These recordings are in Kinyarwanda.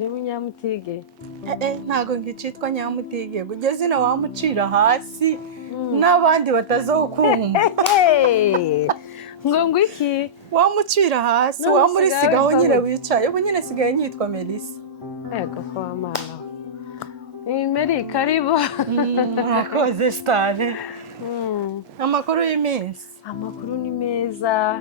harimo Nyamutige. Ntago ngicitwa Nyamutige ugeze na wamucira hasi n'abandi batazokumva. Ngo iki Wamucira hasi wamurisigaho nyine wicaye ubu nyine sigaye nyitwa Melissa. Ego kwa mama. Meri karibu. Mwakoze stare. Amakuru y'iminsi. Amakuru ni meza.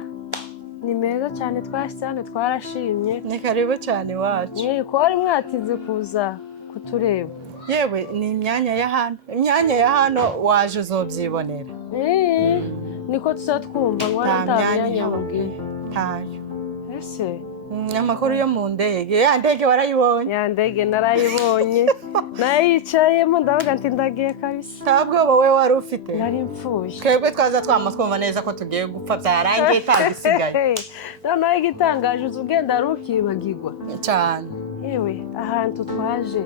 Ni meza cyane twashyane twarashimye. Ni karibu cyane wacu. Ko ari mwatize kuza kutureba. Yewe ni imyanya ya hano. Imyanya ya hano waje uzobyibonera. Niko tuzatwumva ngo atamyanya mubwiye. Tayo. Ese amakuru yo mu ndege. Ya ndege warayibonye? Ya ndege narayibonye. Nayicayemo ndavuga nti ndagiye kabisa. Ntabwo wowe wari ufite? Nari mfuje. Twebwe twaza twumva neza ko tugiye gupfa byarangiye tagisigaye. Noneho igitangaje uzugenda rukibagirwa. Cyane. Yewe ahantu twaje.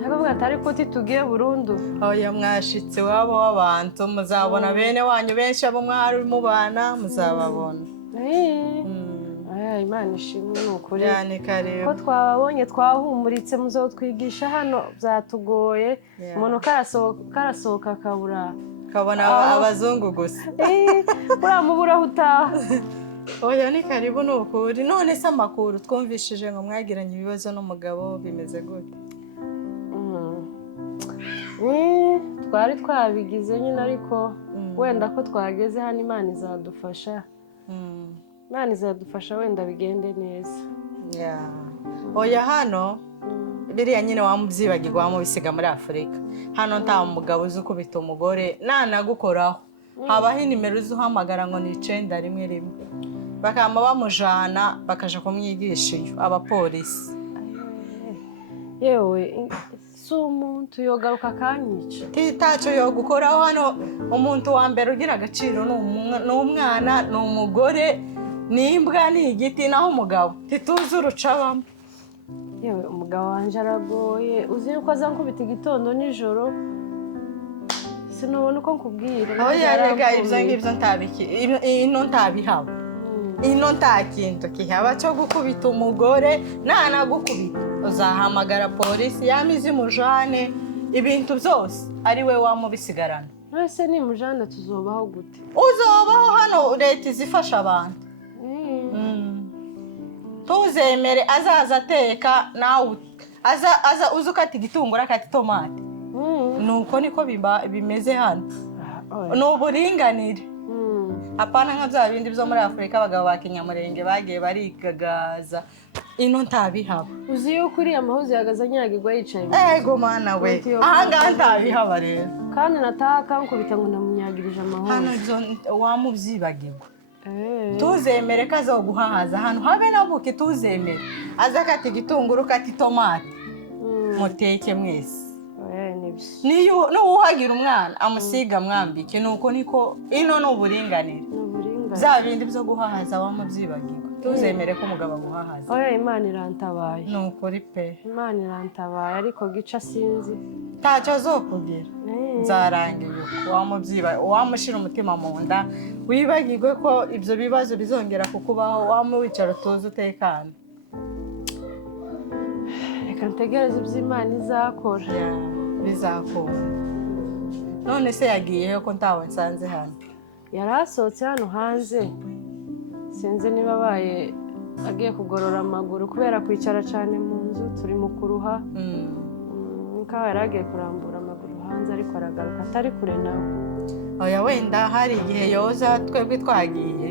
Ntabwo atari ko tugiye burundu. Oya mwashitse wabo w'abantu muzabona bene wanyu benshi abo mwari mubana muzababona. Imana ishimwe n'ukuri. Yani kare. Ko twabonye twahumuritse muzotwigisha hano byatugoye. Umuntu karasohoka akabura. Kabona abazungu gusa. Uramubura utaha. Oya ni karibu n'ukuri. None se amakuru twumvishije ngo mwagiranye ibibazo n'umugabo bimeze gute? Twari twabigize nyine ariko wenda ko twageze hano Imana izadufasha. Imana izadufasha wenda bigende neza. Oya hano biriya nyine wamubyibagirwa wamubisiga muri Afurika. Hano nta mugabo uzi ukubita umugore nanagukoraho. Habaho inimero uhamagara ngo ni 911. Bakama bamujana bakaje kumwigisha iyo abapolisi. Yewe umuntu yogaruka kanyica. Titacho yo gukoraho hano umuntu wa mbere ugira agaciro n'umwana n'umugore n'imbwa n'igiti naho umugabo tituzi urucabamo. Yewe umugabo wanje aragoye uzi yuko azankubita igitondo nijoro sinubona uko nkubwira. Oya rega ibyo ngibyo ntabiki ino ntabihaba. Ino nta kintu kihaba cyo gukubita umugore ntanagukubita. Uzahamagara polisi yamize mujane ibintu byose ari we wamubisigarana. Ese ni mujane tuzobaho gute? Uzobaho hano leta izifasha abantu. Tuzemere azaza ateka nawe aza uzukata igitungura kati tomate. Nuko niko bimeze hano. N'uburinganire. Apana nka bya bindi byo muri Afurika abagabo ba Kinyamurenge bagiye barigagaza. Ino ntabihaba. Uzi yuko uri amahuzi yagaza nyagirwa yicaye. Ego mana we. Ahanga ntabihaba rero. Kandi nataka nkubita ngo namunyagirije amahuzi. Hano wamubyibagirwa. Tuzemere kaza guhahaza hano habe nabuke tuzemere. Azakati igitunguru kati tomate. Muteke mwese. Niyo no uhagira umwana amusiga mwambike nuko niko ino n'uburinganire. Za bindi byo guhahaza wamubyibagirwa. Tuzemere ko umugabo guhahaza. Oya Imana irantabaye. Nukuri pe. Imana irantabaye ariko gica sinzi. Tacho zokugira. Nzarangiye wamubyiba wamushira umutima mu nda wibagirwe ko ibyo bibazo bizongera kukubaho wamuwicara tuzi utekana. Reka ntegereze iby'Imana izakora. Bizakora. None se yagiyeyo ko ntawe nsanze hano? Yarasohotse hano hanze. Sinzi niba baye agiye kugorora amaguru kubera kwicara cyane mu nzu turi mu kuruha. Nkaba yaragiye kurambura amaguru hanze ariko aragaruka atari kure nawe. Oya wenda hari igihe yoza twebwe twagiye.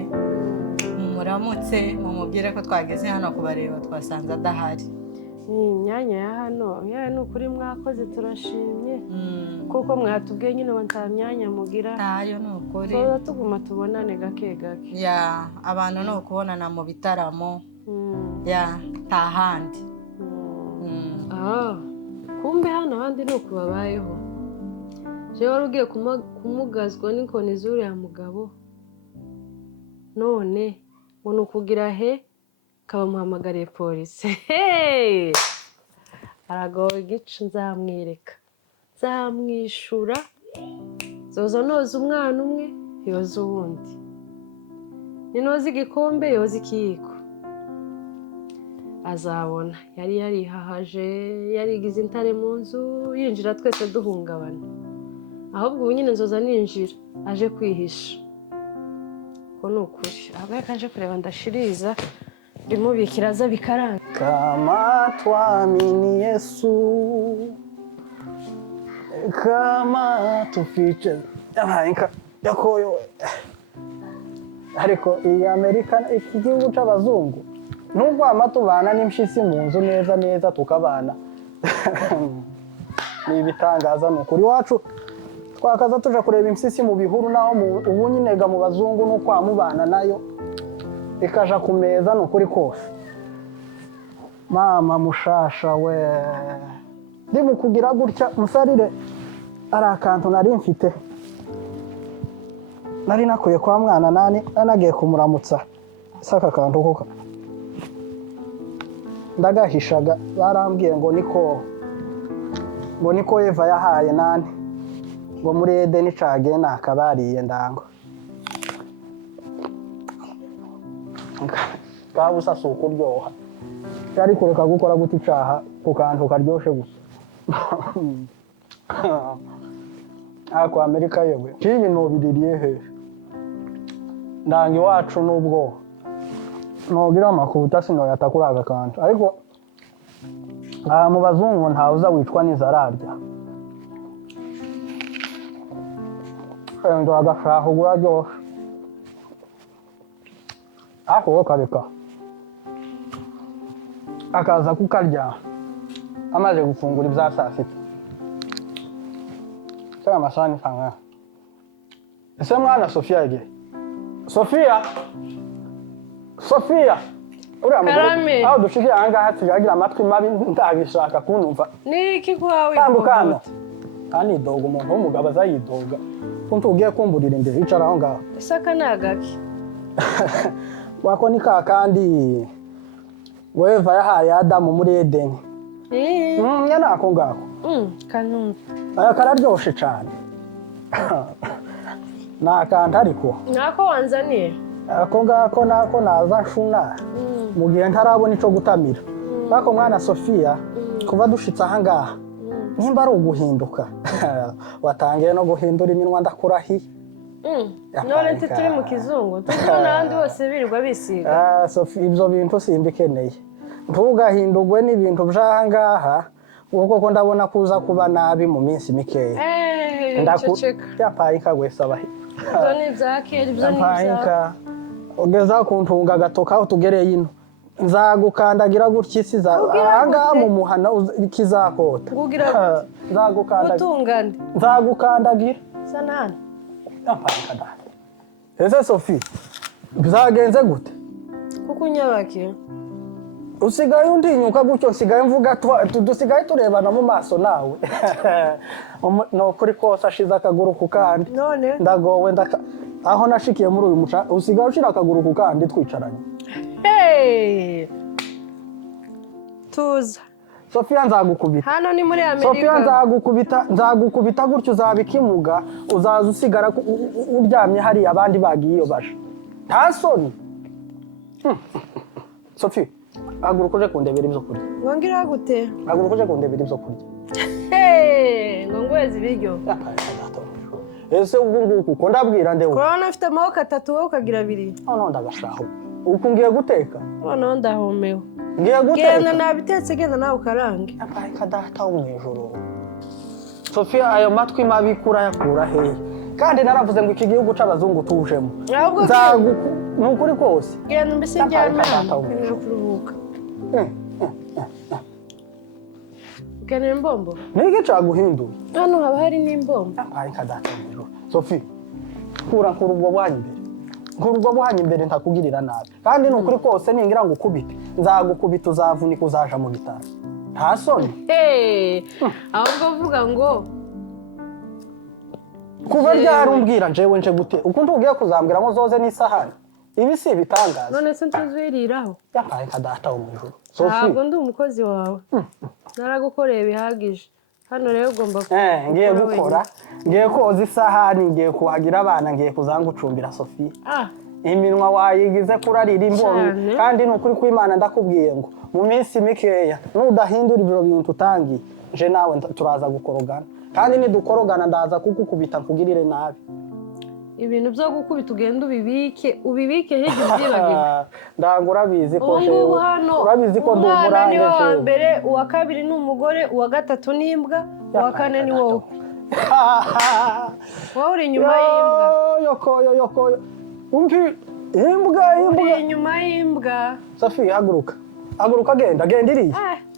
Muramutse mumubwire ko twageze hano kubareba twasanze adahari. Imyanya ya hano n'ukuri mwakoze turashimye kuko mwatubwiye nyine ngo nta myanya mugira. Tayo n'ukuri. Tuguma tubonane gake gake. Abantu no kubonana mu bitaramo. Nta handi. Kumbe hano abandi nuko babayeho. Je wari ugiye kumugazwa n'inkoni z'uriya mugabo. None ngo nukugira he kabamuhamagariye polisi. Aragowe igice nzamwereka. Nzamwishura. Zoza noza umwana umwe yoza uwundi. Ninoza igikombe yoza ikiyiko. azabona yari yarihahaje yarigize intare mu nzu yinjira twese duhungabana ahubwo ubu nyine nzoza ninjira aje kwihisha ko ni ukuri ahubwo yakaje kureba ndashiriza bimubikira aza bikaranga kama twamini Yesu kama tufiche yakoyo ariko iyi Amerika iki gihugu c'abazungu nubwo amatubana n'imshisi mu nzu neza tukabana ni bitangaza n'ukuri wacu twakaza tuja kureba imsisi mu bihuru naho ubu nyinega mu bazungu no kwamubana nayo ikaja kumeza n'ukuri kose mama mushasha we ndimu kugira gutya musarire ari akantu nari mfite nari nakuye kwa mwana nagiye kumuramutsa saka kantu kuko ndagahishaga barambwiye ngo niko Eva yahaye nani ngo muri Edeni cage nakabariye ndango kabusa suku ryoha yari kureka gukora guti caha ku kantu karyoshe gusa ako Amerika yewe kinyi no bidiriye he ndangi wacu nubwo nogira amakuta sino yatakuraga kantu ariko mu bazungu ntawuza wicwa n'izararya ndo agashaho guraryoshe ako kareka akaza kukarya amaze gufungura ibya saa sita sasa amasahani fanga ese mwana Sofia yage Sofia uriya mugore aho dushikiye ahangaha tugagira amatwi mabi ndagishaka kunumva niki kwawe kambukana kandi dogo umuntu w'umugabo azayidoga kuntu ugiye kumburira imbere icara aho ngaho isaka nagaki wako ni kandi Eva yahaye Adamu muri Edeni nyana ako ngako kanumva aya kararyoshe cyane nakanta ariko nako wanzaniye ako ngako nako naza nshuna mu gihe ntarabona ico gutamira bako mwana Sofia kuva dushitse aha ngaha nimba ari uguhinduka watangiye no guhindura iminwa ndakurahiye none turi mu kizungu tubona n'abandi bose birirwa bisiga Sofia ibyo bintu simbikeneye ntugahindurwe n'ibintu by'aha ngaha kuko ndabona kuza kuba nabi mu minsi mikeya yapaye ikagwesa abahi ibyo ni ibya kera ibyo ni ibya ugeza kuntunga agatoka aho tugereye ino nzagukandagira gutya isi ahangaha mu muhana ikizakota nzagukandagira sanani ese Sofia bizagenze gute kuko unyabake usigaye undinyuka gutyo usigaye mvuga dusigaye turebana mu maso nawe no kuri kose ashize akaguru ku kandi none ndagowe aho nashikiye muri uyu muca usigaye ushira akaguru ku kandi twicaranye tuza Sofia nzagukubita hano ni muri Amerika Sofia nzagukubita gutyo uzabikimuga uzaza usigara uryamye hari abandi bagiye iyo baje nta soni Sofia agurukuje kundebera ibyo kurya ngongira gute agurukuje kundebera ibyo kurya ngongwezi biryo ese ubunguku ko ndabwira ndewe korona afite amaboko 3 wowe ukagira 2 none ndagashaho uko ngiye guteka none ndahomewe ngiye guteka genda nabitetse genda nawe ukarange akareka data wo mwijoro Sofia ayo matwi mabi yakura he kandi naravuze ngo iki gihugu c'abazungu tujemo nukuri kose genda mbese njyana kuruhuka ukeneye imbombo nige caguhinduye hano haba hari n'imbombo akareka data wo mwijoro Sofia kura ubwo bwanyu imbere ntakugirira nabi kandi nukuri kose ningira ngo ukubite nzagukubita uzavunika uzaja mu bitaro nta soni ahubwo uvuga ngo kuva ryari umbwira njewe nje gute ukuntu ugiye kuzambwiramo zoze n'isahani ibi si bitangaza none se ntuzwiriraho yapaye kadata wo mwijuru ntabwo ndi umukozi wawe naragukoreye bihagije hano rero ugomba ngiye gukora ngiye koza isahani ngiye kuhagira abana ngiye kuzangucumbira Sofia iminwa wayigize kurarira imboni kandi nukuri kw'Imana ndakubwiye ngo mu minsi mikeya nudahindura ibyo bintu utangiye je nawe turaza gukorogana kandi nidukorogana ndaza kugukubita nkugirire nabi ibintu byo gukubita ugenda ubibike hirya ubyibagirwa ndangura bizi ko jewe urabizi ko ndumurange jewe wa mbere uwa kabiri ni umugore uwa gatatu ni imbwa uwa kane ni wowe wowe uri inyuma y'imbwa yoko umpi imbwa uri inyuma y'imbwa Sophie haguruka genda iriya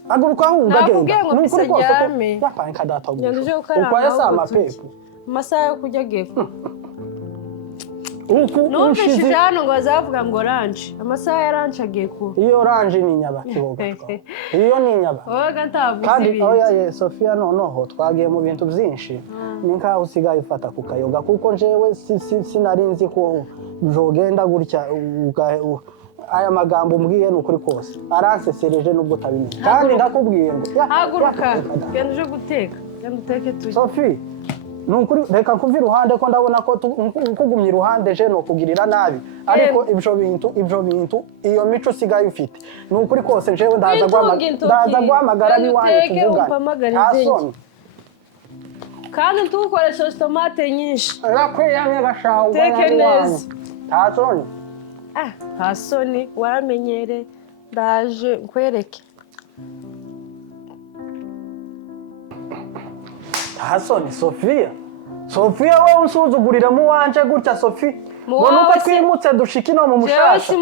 haguruka hunga genda nukuri kose yapanka data ukwaye sama pepo amasaha yo kujya geko numvishije hano ngo bazavuga ngo oranje amasaha ya oranje agiye kuba iyo oranje ni nyabakibogo iyo ni nyaba wowe ntavuze kandi oya Sophia noneho twagiye mu bintu byinshi ni nkaho usigaye ufata ku kayoga kuko njewe sinarinzi ko jogenda gutya aya magambo mbwiye nukuri kose aransesereje nubwo utabimenye kandi ndakubwiye ngo haguruka genda uje guteka genda uteke tuje Sophie nukuri reka kuva iruhande ko ndabona ko nkugumye iruhande je no kugirira nabi ariko ibyo bintu iyo mico usigaye ufite nukuri kose njewe ndaza guhamagara biwanje tuvugana asoni kandi ntukoreshe tomate nyinshi rakweyamye gashaho teke neza asoni hasoni waramenyere ndaje nkwereke hasoni Sophia wowe unsuzugurira mu wanje gutya Sophie ngo nuko twimutse dushiki no mu mushasha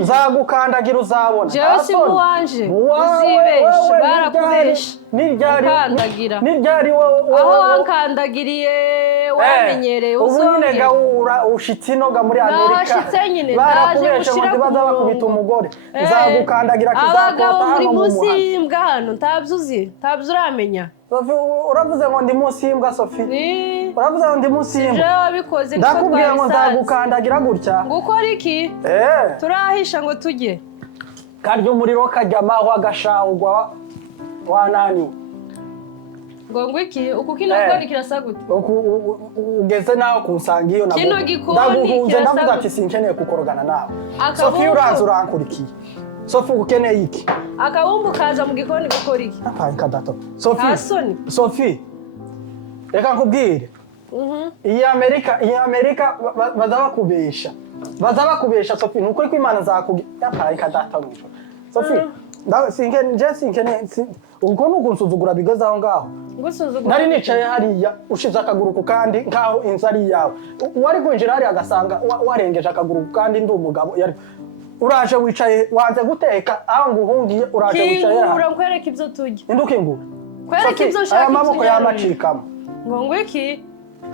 nzagukandagira uzabona jewe si mu wanje uzibeshe barakubeshe niryari wowe aho wankandagiriye wamenyereye ubu nyine gahura ushitsi noga muri Amerika barakubeshe ngo ndibaza bakubita umugore nzagukandagira kizakota hano muri munsi y'imbwa hano ntabyo uramenya uravuze ngo ndi munsi y'imbwa Sophie uravuze ngo ndi munsi y'imbwa ndakubwiye ngo nzagukandagira gutya gukora iki turahisha ngo tujye karya umuriro kajyamaho agashahugwa wanani ngo iki uku kino gikoni kirasa gute ugeze nawe kunsanga iyo ndaguhunze ndavuga ati sinkeneye kukorogana nawe Sophie uraza urankurikiye Sophie ukeneye iki akabumbu kaza mu gikoni gukora iki apanka data Sophie reka nkubwire iyi Amerika bazabakubesha Sophie nukuri ko Imana zakugira apanka data mwijo Sophie sinkeneye ubwo nugunsuzugura bigeze aho ngaho nari nicaye hariya ushize akaguru ku kandi nkaho inzu ari yawe wari kwinjira hariya agasanga warengeje akaguru ku kandi ndi umugabo uraje wicaye wanze guteka aho nguhungiye uraje wicaye kingura nkwereke ibyo tujya indukingura kwereke ibyo ushaka aya maboko yamacikamo ngo iki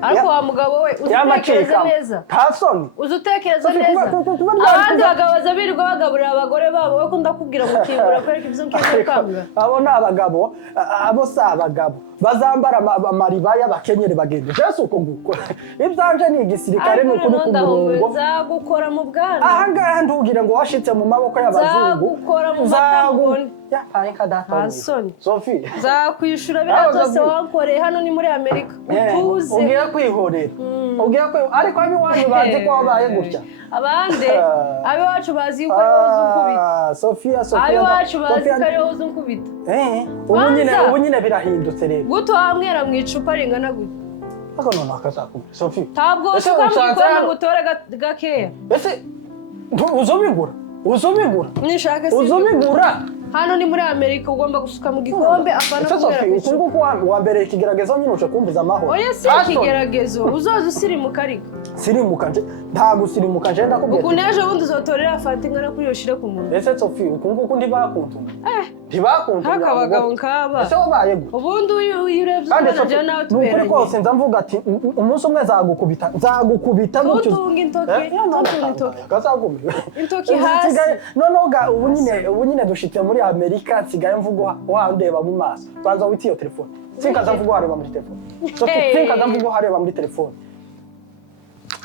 ariko wa mugabo we utekereza neza ntasoni uzutekereza neza abandi bagabo birirwa bagaburira abagore babo we kunda kubwira ngo kingura kwereke ibyo nkingura abo ni abagabo abo si abagabo bazambara amaribaya bakenyere bagende jesu uko nguko ibyanje ni igisirikare ni ukuri ku murongo nzagukora mu bwana aha ngaha ntugire ngo washitse mu maboko y'abazungu nzagukora mu matangoni Sophie nzakwishura biriya byose wankoreye hano ni muri Amerika utuze ugiye kwihorera ariko abiwanyu bazi ko wabaye gutya abandi abiwacu bazi ko woza unkubita Sophia abiwacu bazi ko woza unkubita ubu nyine birahindutse rero guto wamwera mu icupa ringana gute ako none akazakubwira Sophie ntabwo usuka mu gikoni ngo utore gakeya ese uzobigura nishaka uzobigura hano ni muri Amerika ugomba gusuka mu gikombe apana kubera ko ukungu wa mbere ikigeragezo nyine uje kumbiza amahoro oya si ikigeragezo uzoza usirimuka ariko sirimuka nje nta gusirimuka nje ndakubwira uku nejo bundi uzotorera fanta ingana kuri yo shire ku muntu ese Sophie ukungu ndibakuntuma ntibakuntuma hakabagabo nkaba ese wabaye gute ubundi uyirebye ubona nawe tuberanye nukuri kose nza mvuga ati umunsi umwe nzagukubita gutyo utunga intoki kazagumira intoki hasi noneho ubu nyine dushitse muri Amerika nsigaye mvugo wandeba mu maso banza witi iyo telefone sinkaza mvugo hareba muri telefone sinkaza mvugo hareba muri telefone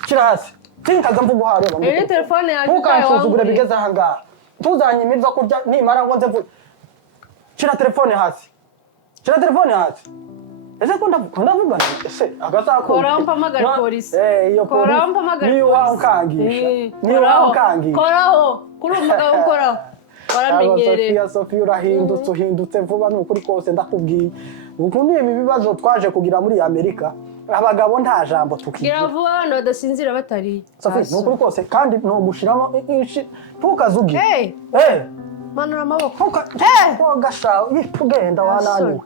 kira hasi sinkaza mvugo hareba muri telefone yaje ntukansuzugure bigeze aha ngaha tuzanye imiza kurya nimara ngo nze mvuge kira telefone hasi ese ko ndavugana ese agazako Kora mpamagara polisi. iyo Kora polisi mpamagara niyo polisi. wankangisha niyo wankangisha Koraho kuri umugabo ukoraho waramenyereye Sofia uhindutse vuba n'ukuri kose ndakubwiye uku ni ibi bibazo twaje kugira muri Amerika abagabo nta jambo tukigira gira vuba hano badasinzira batari Sofia n'ukuri kose kandi no gushiramo tukazugi manura amaboko gashaho tugenda wananiwe